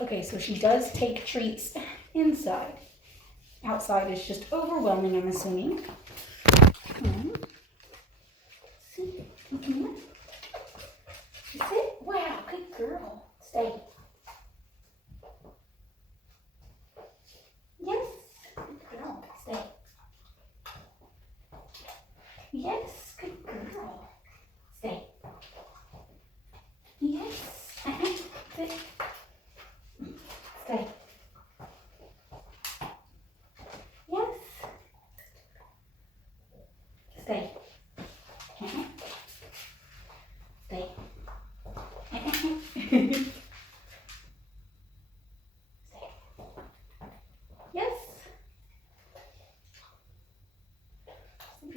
Okay, so she does take treats inside. Outside is just overwhelming, I'm assuming. Come on. See? Come on. Sit. Wow, good girl. Stay. Yes. Good girl. Stay. Yes. Good girl. Stay. Yes. Sit. Stay. Yes. Stay. Stay. Yes.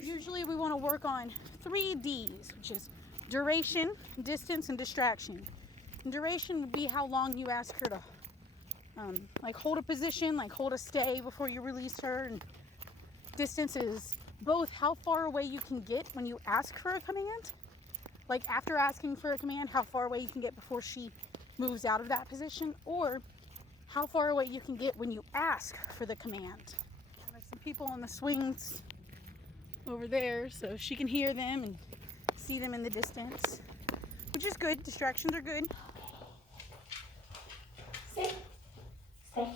Usually we want to work on 3 Ds, which is duration, distance, and distraction. And duration would be how long you ask her to like hold a position, like hold a stay before you release her. And distance is both how far away you can get when you ask for a command, like after asking for a command, how far away you can get before she moves out of that position, or how far away you can get when you ask for the command. There's some people on the swings over there, so she can hear them and see them in the distance, which is good. Distractions are good. Sit. Stay.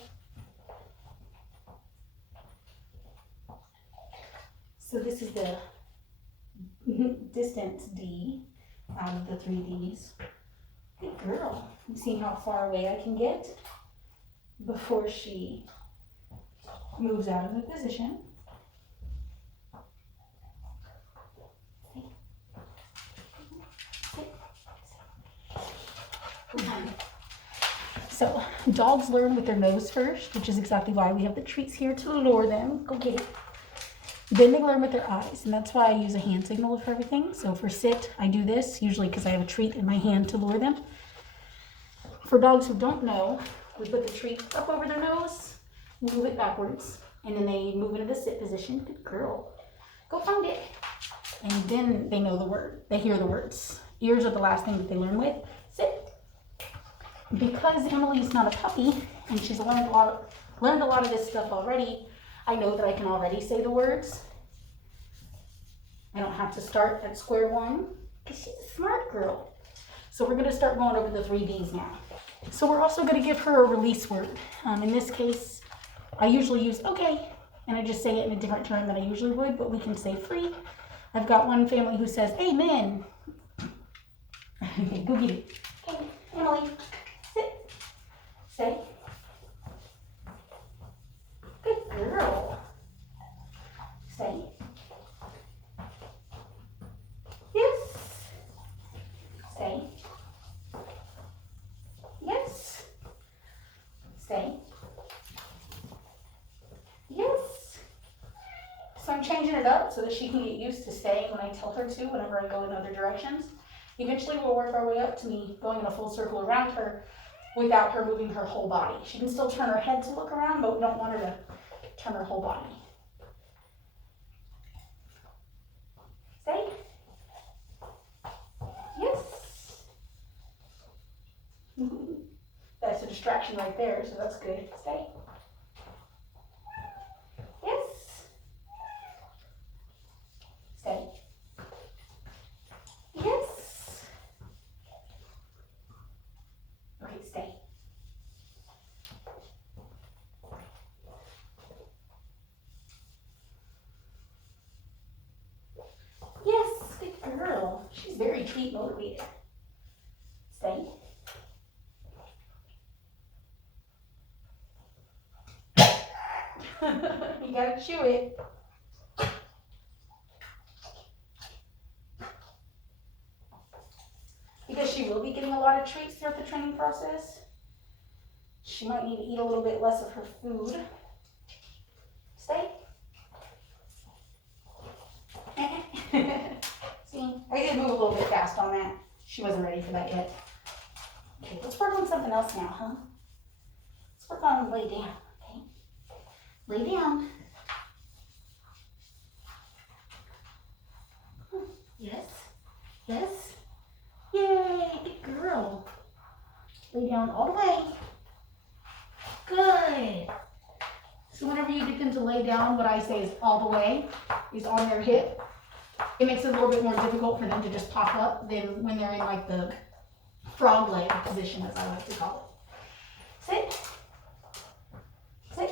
So this is the distance D out of the 3 Ds. Good girl. You see how far away I can get before she moves out of the position. So dogs learn with their nose first, which is exactly why we have the treats here to lure them. Go get it. Then they learn with their eyes, and that's why I use a hand signal for everything. So for sit, I do this, usually because I have a treat in my hand to lure them. For dogs who don't know, we put the treat up over their nose, move it backwards, and then they move into the sit position. Good girl. Go find it. And then they know the word. They hear the words. Ears are the last thing that they learn with. Sit. Because Emily's not a puppy and she's learned a lot of this stuff already, I know that I can already say the words. I don't have to start at square one because she's a smart girl. So we're going to start going over the 3 Ds now. So we're also going to give her a release word. In this case, I usually use okay, and I just say it in a different term than I usually would, but we can say free. I've got one family who says amen. Okay, go get it. Okay, Emily. Sit. Stay. Good girl. Stay. Yes. Stay. Yes. Stay. Yes. So I'm changing it up so that she can get used to staying when I tell her to whenever I go in other directions. Eventually we'll work our way up to me going in a full circle around her without her moving her whole body. She can still turn her head to look around, but we don't want her to turn her whole body. Stay. Yes. That's a distraction right there, so that's good. Stay. Yes. Stay. Yes. Okay, stay. Yes, good girl. She's very treat motivated. Stay. You gotta chew it. Because she will be getting a lot of treats throughout the training process, she might need to eat a little bit less of her food. Stay. See, I did move a little bit fast on that. She wasn't ready for that yet. Okay, let's work on something else now, huh? Let's work on lay down, okay? Lay down. Yes. Yes. Yay, good girl. Lay down all the way. them to lay down, what I say is all the way, is on their hip. It makes it a little bit more difficult for them to just pop up than when they're in like the frog leg position, as I like to call it. Sit. Sit.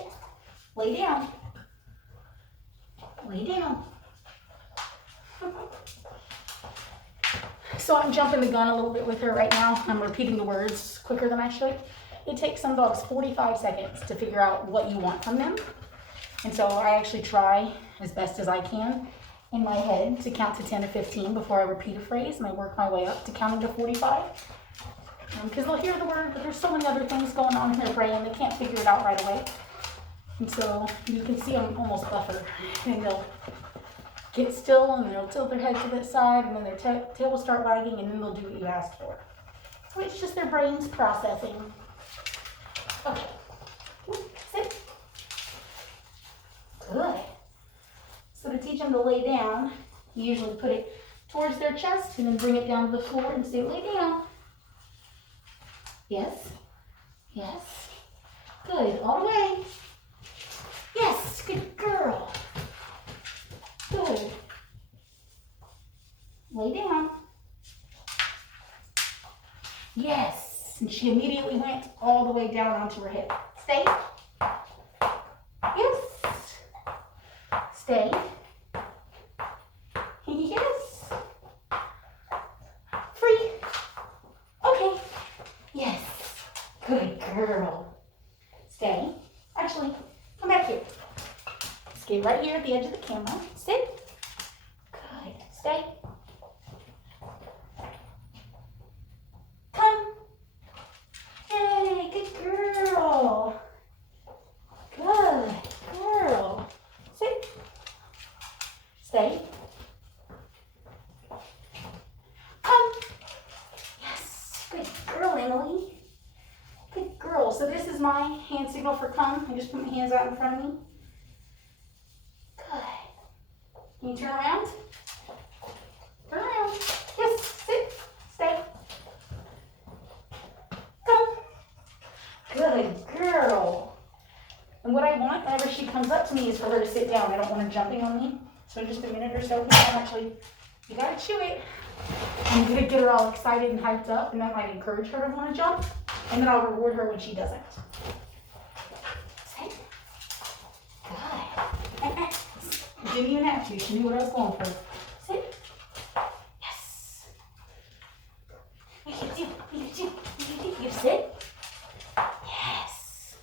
Lay down. Lay down. So I'm jumping the gun a little bit with her right now. I'm repeating the words quicker than I should. It takes some dogs 45 seconds to figure out what you want from them. And so I actually try as best as I can in my head to count to 10 to 15 before I repeat a phrase, and I work my way up to counting to 45. Because they'll hear the word, but there's so many other things going on in their brain, they can't figure it out right away. And so you can see them almost buffer, and they'll get still, and they'll tilt their head to the side, and then their tail will start wagging, and then they'll do what you asked for. So it's just their brains processing. Okay, sit. Good. So to teach them to lay down, you usually put it towards their chest and then bring it down to the floor and say, lay down. Yes. Yes. Good. All the way. Yes. Good girl. Good. Lay down. Yes. And she immediately went all the way down onto her hip. Stay. Yes. Stay. Yes. Free. Okay. Yes. Good girl. Stay. Actually, come back here. Stay right here at the edge of the camera. Sit. Good. Stay. Come. Hey, good girl. Good girl. Sit. Stay. Come. Yes. Good girl, Emily. Good girl. So this is my hand signal for come. I just put my hands out in front of me. Good. Can you turn around? Turn around. Yes. Sit. Stay. Come. Good girl. And what I want whenever she comes up to me is for her to sit down. I don't want her jumping on me. So in just a minute or so, you gotta chew it. I'm gonna get her all excited and hyped up, and that might encourage her to want to jump. And then I'll reward her when she doesn't. Sit. Good. You didn't even have to. She knew what I was going for. Sit. Yes. We can do. We can do. We can do. You sit. Yes.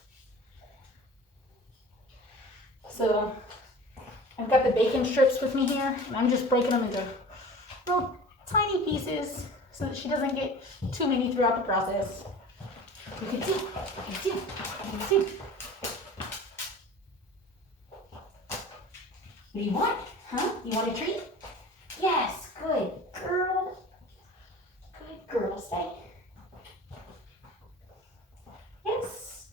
So I've got the bacon strips with me here, and I'm just breaking them into little tiny pieces so that she doesn't get too many throughout the process. You can see, you can see, you can see. What do you want? Huh? You want a treat? Yes, good girl. Good girl, stay. Yes.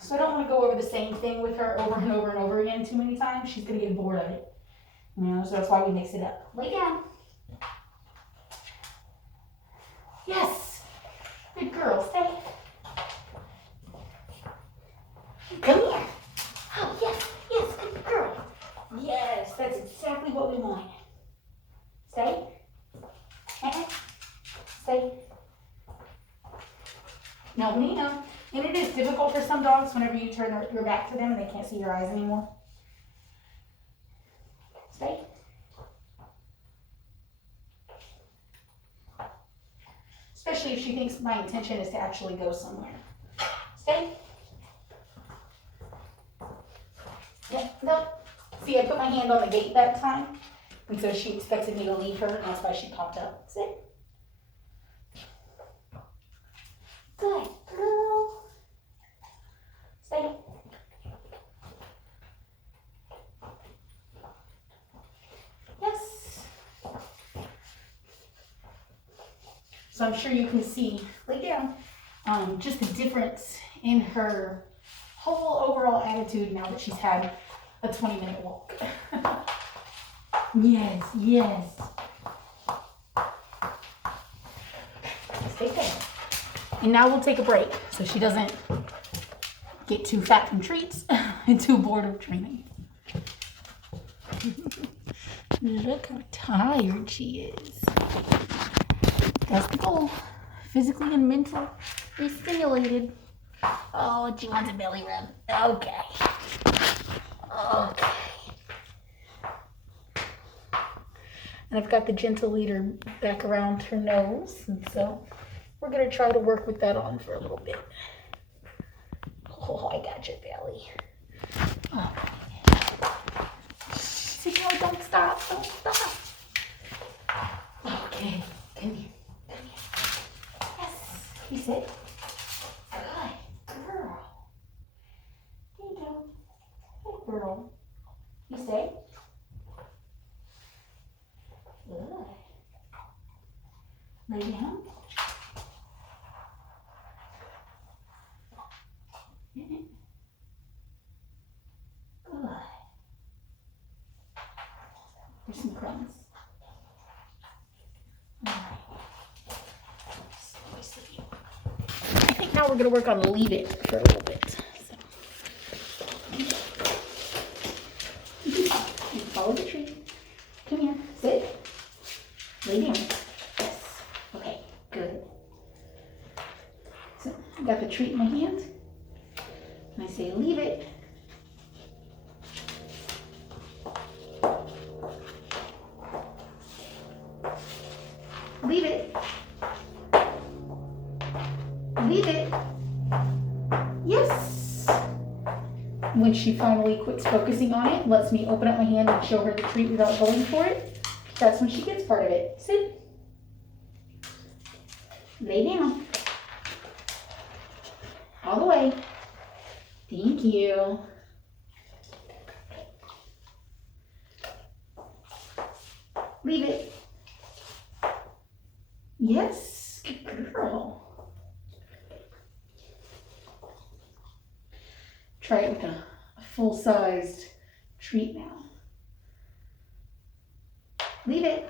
So I don't want to go over the same thing with her over and over and over again too many times. She's going to get bored of it. You know, so that's why we mix it up. Lay down. Yes. Good girl, stay. Come here. Oh, yes, yes, good girl. Yes, that's exactly what we want. Stay. Stay. No, Nina. And it is difficult for some dogs whenever you turn your back to them and they can't see your eyes anymore. Stay. Especially if she thinks my intention is to actually go somewhere. Stay. Yeah, no. See, I put my hand on the gate that time, and so she expected me to leave her, and that's why she popped up. Sit. Good girl. Stay. Yes. So I'm sure you can see, lay down, just the difference in her whole overall attitude now that she's had a 20-minute walk. Yes, yes. Stay there. And now we'll take a break so she doesn't get too fat from treats and too bored of training. Look how tired she is. That's the goal. Physically and mentally stimulated. Oh, she wants a belly rub. Okay. Okay. And I've got the gentle leader back around her nose. And so we're going to try to work with that on for a little bit. Oh, I got your belly. Oh. See, no, don't stop. Don't stop. Okay. Come here. Come here. Yes. You sit. Good girl. There you go. Good girl. You stay. Good. Lay down. Good. There's some crumbs. All right. I think now we're going to work on leave it for a little bit. So. Follow the tree. Come here. Sit. Lay down. Yes. Okay. Good. So I got the treat in my hand. And I say leave it. Leave it. Leave it. Yes. When she finally quits focusing on it, lets me open up my hand and show her the treat without going for it, that's when she gets part of it. Sit. Lay down. All the way. Thank you. Leave it. Yes, good girl. Try it with a full-sized treat now. Leave it.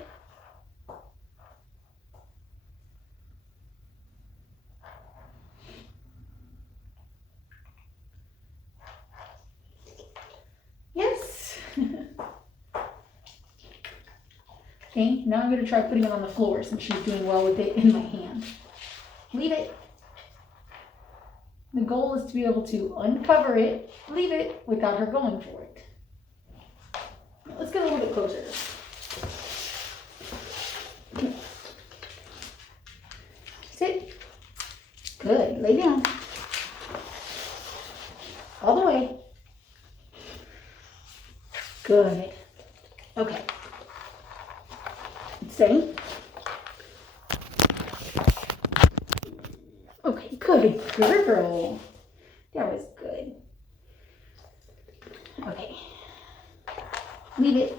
Yes. Okay, now I'm going to try putting it on the floor since she's doing well with it in my hand. Leave it. The goal is to be able to uncover it, leave it, without her going for it. Let's get a little bit closer. Sit. Good. Lay down. All the way. Good. Okay. Stay. Okay, good girl. That was good. Okay. Leave it.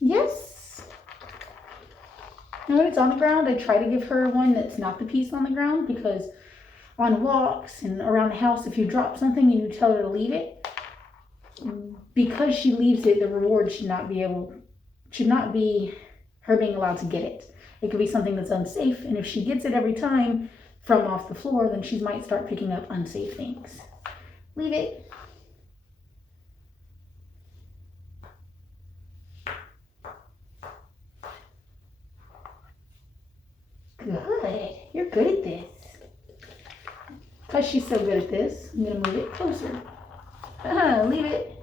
Yes. Now when it's on the ground, I try to give her one that's not the piece on the ground, because on walks and around the house, if you drop something and you tell her to leave it, because she leaves it, the reward should not be her being allowed to get it. It could be something that's unsafe, and if she gets it every time from off the floor, then she might start picking up unsafe things. Leave it. Good. You're good at this. Because she's so good at this, I'm going to move it closer. Leave it.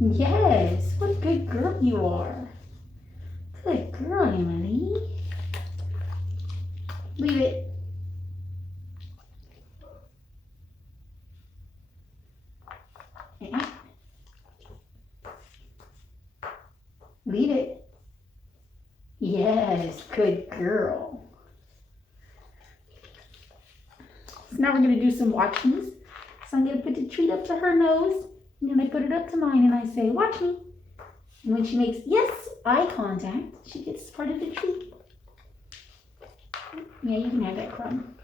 Yes, what a good girl you are. Good girl, Emily. Leave it. Leave it. Yes, good girl. So now we're going to do some watchings. So I'm going to put the treat up to her nose, and then I put it up to mine, and I say, watch me. And when she makes, yes, eye contact, she gets part of the treat. Yeah, you can have that crumb.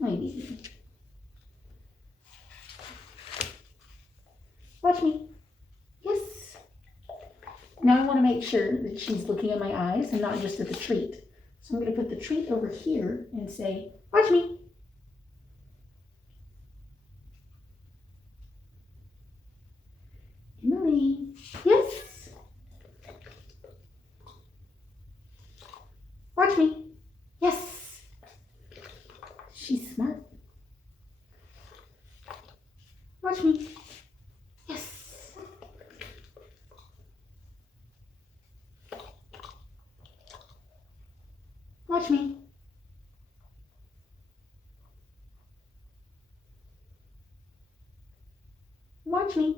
My baby. Watch me. Yes. Now I want to make sure that she's looking at my eyes and not just at the treat. So I'm going to put the treat over here and say, watch me. Emily. Yes. Watch me. Yes. She's smart. Watch me. Yes. Watch me. Watch me.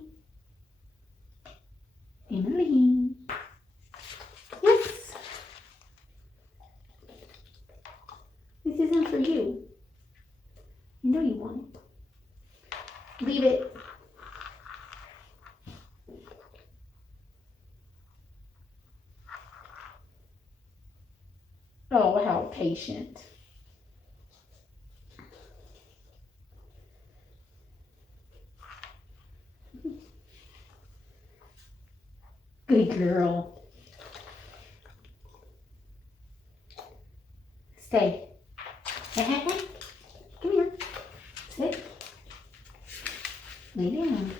Emily. Yes. This isn't for you. You know you want it. Leave it. Oh, how patient. Good girl. Stay. Come here. Sit. Lay down.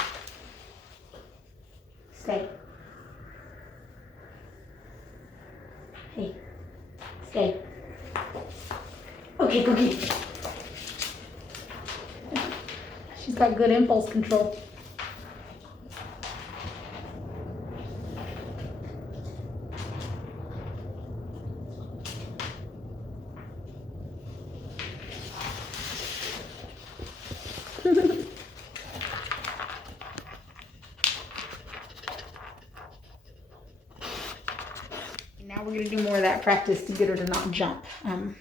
Stay. Hey. Stay. Okay, go get it. She's got good impulse control. Now we're going to do more of that practice to get her to not jump.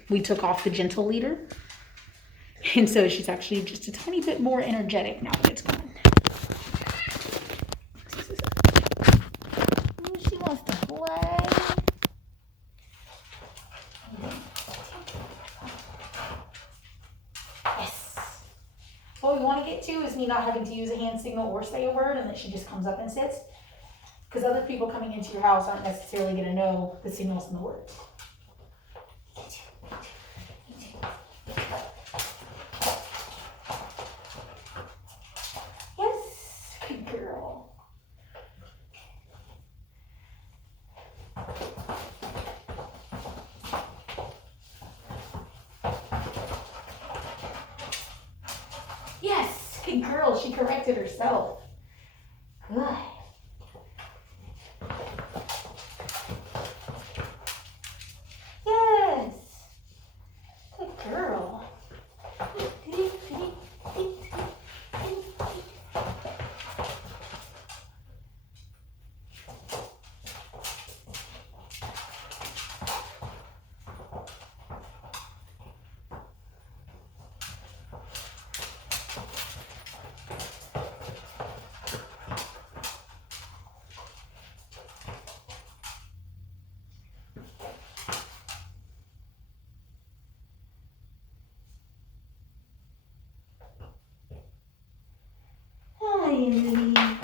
We took off the gentle leader, and so she's actually just a tiny bit more energetic now that it's gone. Oh, she wants to play. Yes. What we want to get to is me not having to use a hand signal or say a word, and that she just comes up and sits. Because other people coming into your house aren't necessarily going to know the signals and the words. Yes, good girl. Yes, good girl. She corrected herself. Good.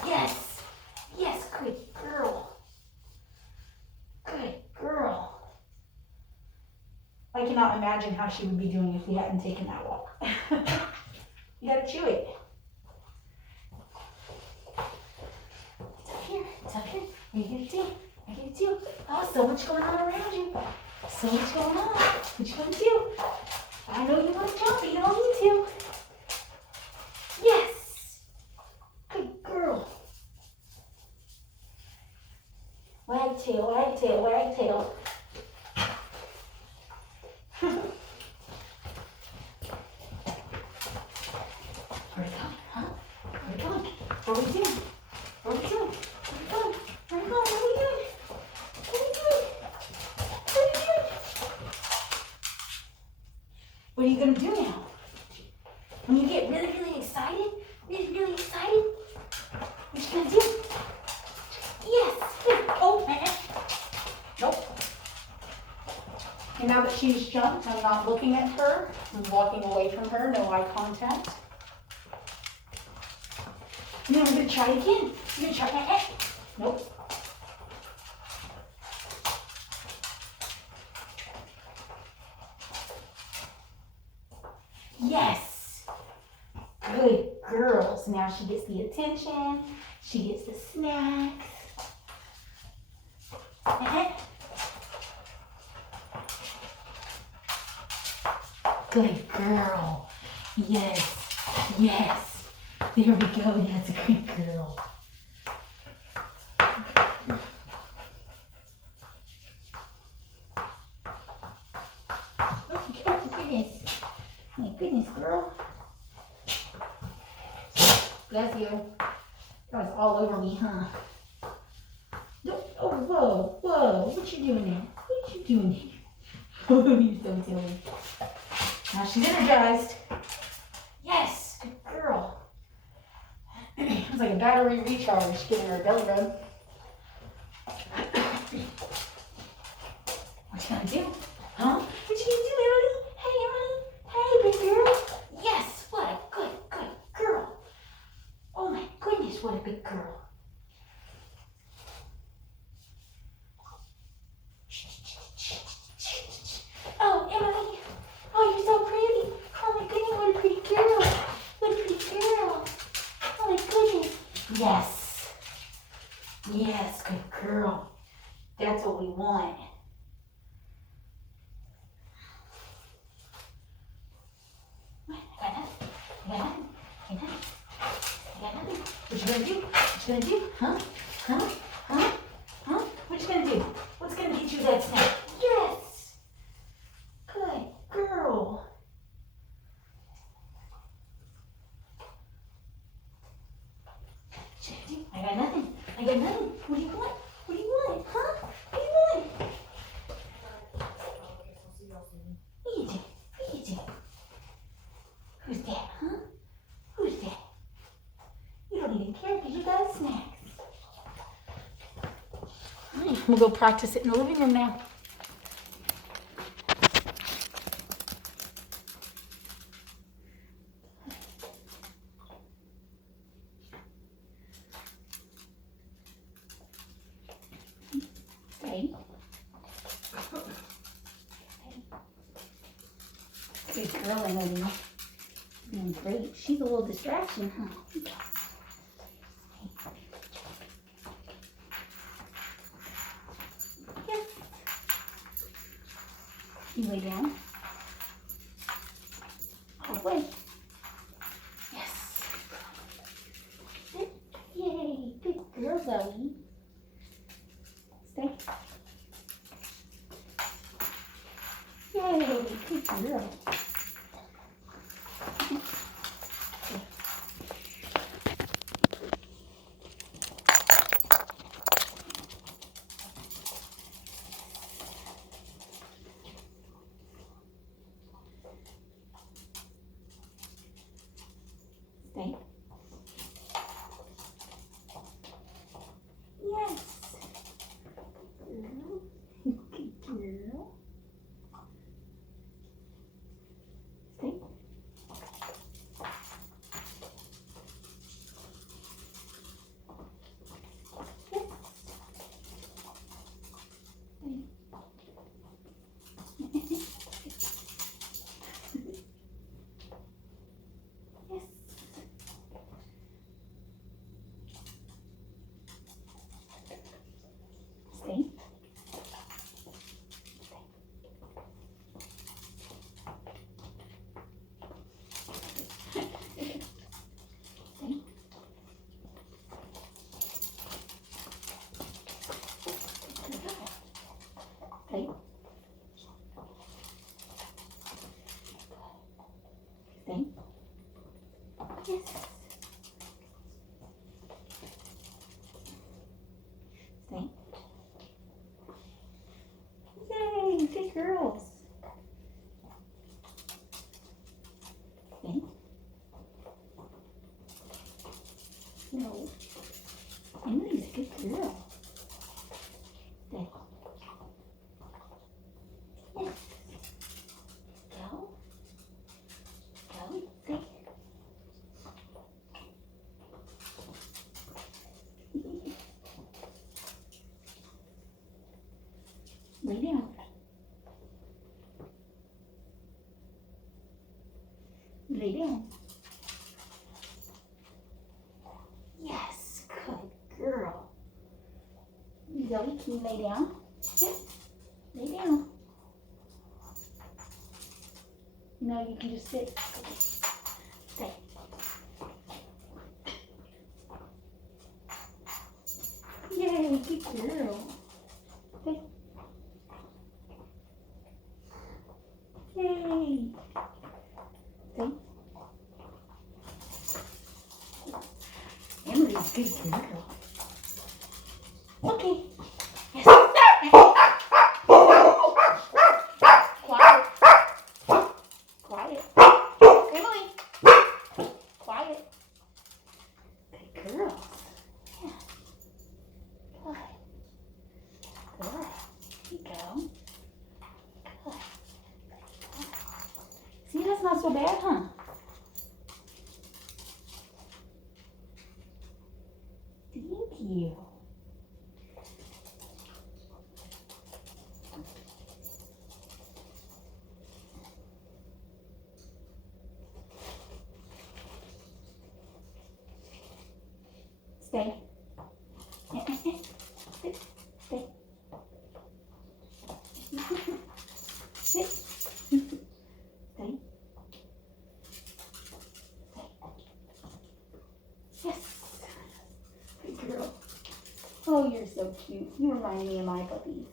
Yes. Yes, good girl. Good girl. I cannot imagine how she would be doing if we hadn't taken that walk. You gotta chew it. It's up here. It's up here. I get it too. I get it too. Oh, so much going on around you. So much going on. What you gonna do? I know you want to jump, but you don't need to. Yes. Good girl. Wag tail, wag tail, wag tail. Where are we going, huh? Where are we going? What are we doing? What are we doing? Where are we going? Where are we going? What are we doing? What are we doing? What are we doing? What are you going to do now? When you get really, really excited, what you going to do? Yes. Oh, nope. And now that she's jumped, I'm not looking at her. I'm walking away from her, no eye contact. And then I'm gonna try again. I'm gonna try, nope. Yes. Good girl. So now she gets the attention. She gets the snacks. Good girl. Yes. Yes. There we go. That's a good girl. Oh goodness. My goodness, girl. Bless you. That was all over me, huh? Oh, whoa, whoa. What you doing there? What you doing here? Oh, you're so silly. Now she's energized. Yes, good girl. It's like a battery recharge, giving her a belly rub. What you gonna do? Huh? What you gonna do, Emily? Hey, Emily. Hey, big girl. Yes, what a good girl. Oh my goodness, what a good girl. Oh, Emily. Oh, you're so pretty. Oh my goodness, what a pretty girl. What a pretty girl. Oh my goodness. Yes. Yes, good girl. That's what we want. What you gonna do? What you gonna do? Huh? Huh? Huh? Huh? What you gonna do? What's gonna get you that snack? Yes! Good girl. What you gonna do? I got nothing. I got nothing. What do you want? What do you want? Huh? What do you want? What you do? What you do? Who's that, huh? Who's that? You don't even care because you got snacks. All right, we'll go practice it in the living room now. Stay. Good girl, Emily. Great. She's a little distraction, huh? Yes. You lay down. Oh, wait. Yes. Yay. Good girl, Zoey. Stay. Yay. Good girl. Stay. Yes. Good girl. Stay. Stay. Stay. Stay. Yes. Stay. Yay, good girls. Stay. No. Emily's a good girl. Stay. Yes. Lay down. Yes, good girl. Zoey, can you lay down? Yeah, lay down. No, you can just sit. Okay. Stay. Yay, good girl. Okay. Yay. Stay. Emily's good girl. Okay. Yes. Quiet. Quiet. Emily. Quiet. Good girl. Yeah. Good. Good. There you go. Good. See, that's not so bad, huh? Thank you. Stay. Sit. Stay. Sit. Stay. Yes. Good girl. Oh, you're so cute. You remind me of my puppies.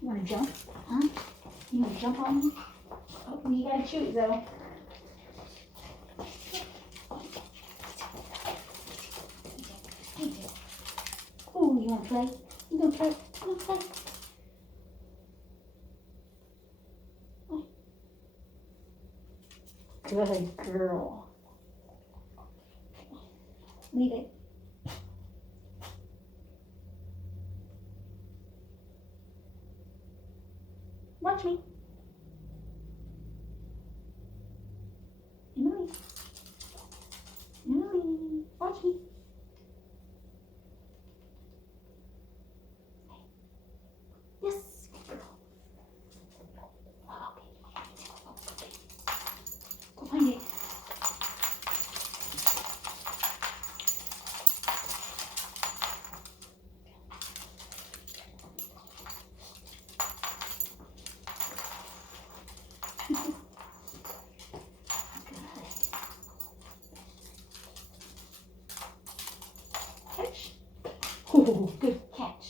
You want to jump? Huh? You want to jump on me? Oh, you got to choose, though. Oh, you want to play? You want to play? You want to play? Good girl. Leave it. Watch me. Emily. Emily. Watch me. Yes. Good girl. Oh, okay. Go find it. Catch. Oh, good catch.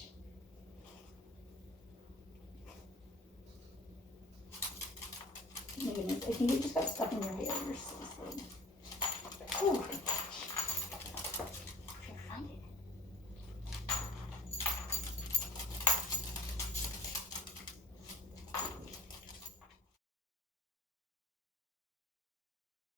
Oh my goodness, I think it just got stuck in your hair. You're so silly. Oh,